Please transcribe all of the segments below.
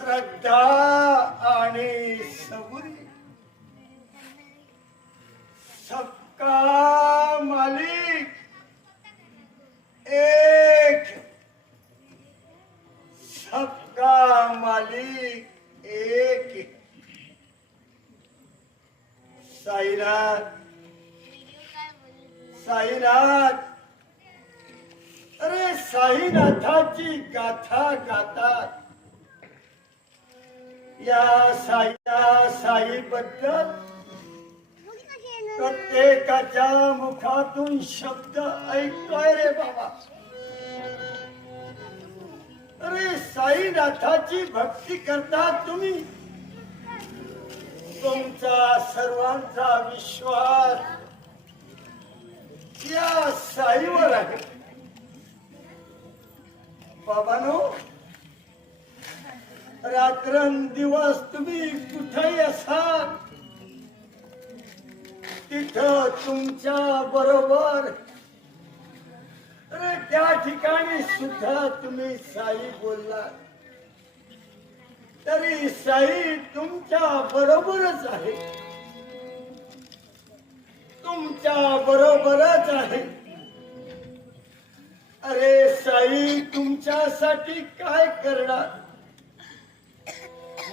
श्रद्धा आणि सबुरी सबका मालिक एक. सबका मालिक एक. साईनाथ साईनाथ अरे साईनाथाची गाथा गातात. या साई साईबद्दल प्रत्येकाच्या मुखातून शब्द ऐकतोय रे बाबा. अरे साईनाथाची भक्ती करता तुम्ही. तुमचा सर्वांचा विश्वास या साईवर आहे. बाबानो रात्रंदिवस तुम्ही कुठेही असाल तिथं तुमच्या बरोबर. अरे त्या ठिकाणी सुद्धा तुम्ही साई बोलला तरी साई तुमच्या बरोबरच आहे. तुमच्या बरोबरच आहे. अरे साई तुमच्यासाठी काय करणार?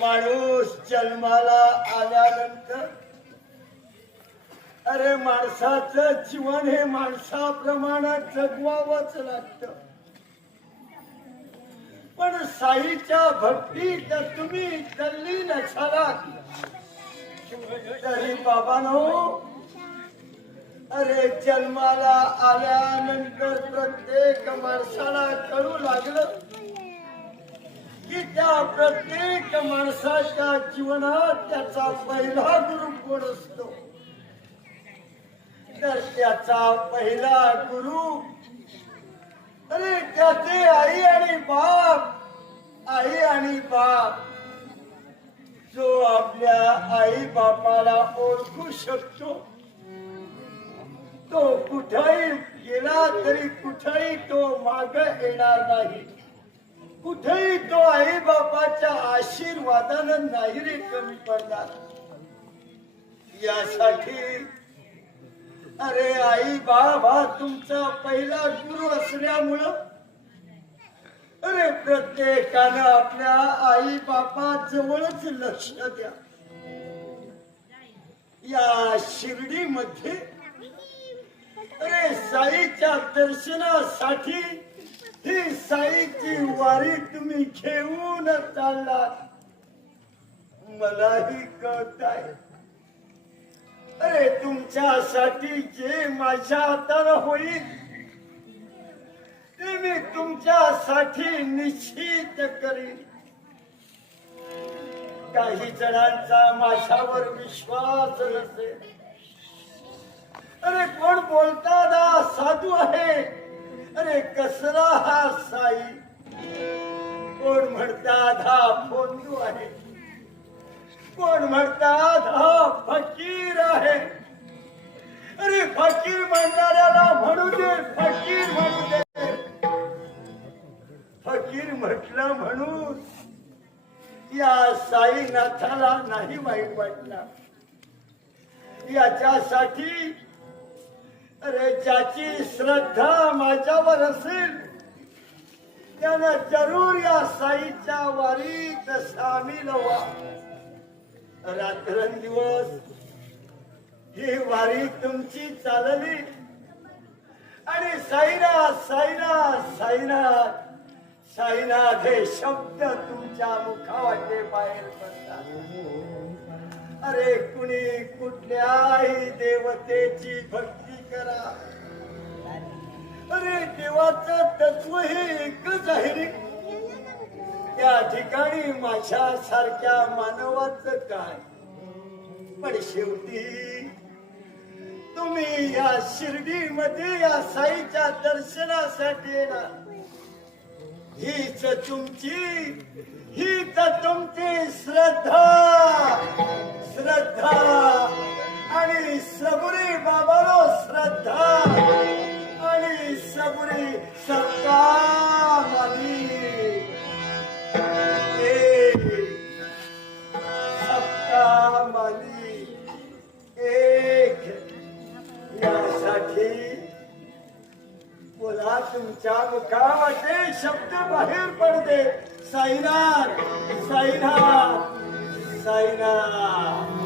माणूस जन्माला आल्यानंतर अरे माणसाचं जीवन हे माणसाप्रमाणे जगवावंच लागतं. पण साईच्या भक्तीत तुम्ही तल्लीन नसाला तरी बाबानो अरे जन्माला आल्यानंतर प्रत्येक माणसाला कळू लागलं. प्रत्येक माणसाच्या जीवनात त्याचा पहिला गुरु कोण असतो? तर त्याचा पहिला गुरु अरे त्याचे आई आणि बाप आई आणि बाप. जो आपल्या आई बापाला ओळखू शकतो तो कुठेही गेला तरी कुठेही तो माग येणार नाही. कुठेही तो आई बापाच्या आशीर्वादानं नाही रे कमी पडणार. यासाठी अरे आई बाप हा तुमचा पहिला गुरु असल्यामुळं अरे प्रत्येकानं आपल्या आई बापा जवळच लक्ष द्या. या शिर्डीमध्ये अरे साईच्या दर्शनासाठी ही साईची वारी तुम्ही घेऊन चालला. मलाही कळत आहे अरे तुमच्यासाठी जे माझ्या हातानं होईल ते मी तुमच्यासाठी निश्चित करीन. काही जणांचा माझ्यावर विश्वास नसेल. अरे कोण बोलताना साधू आहे? अरे कसला हा साई? कोण म्हणता धा फोंदू आहे? कोण म्हणता धा फकीर आहे? अरे फकीर म्हणणाऱ्याला म्हणू दे फकीर म्हणू दे. फकीर म्हटलं म्हणून या साईनाथाला नाही वाईट वाटला. याच्यासाठी अरे ज्याची श्रद्धा माझ्यावर असेल त्यानं जरूर या साईच्या वारीत सामील व्हा. रात्रंदिवस ही वारी तुमची चालली. आणि साईना साईना साईना साईना हे शब्द तुमच्या मुखावाटे बाहेर पडतात. अरे कुणी कुठल्याही देवतेची भक्ती करा. अरे देवाचं तत्व हे एकच आहे रे. त्या ठिकाणी माझ्या सारख्या मानवाचं काय? पण शेवटी तुम्ही या शिर्डीमध्ये या साईच्या दर्शनासाठी येणार. हीच तुमची हीच तुमची श्रद्धा. श्रद्धा आणि सबुरी बाबानो ते शब्द बाहेर पडते. साईनाथ साईनाथ साईनाथ.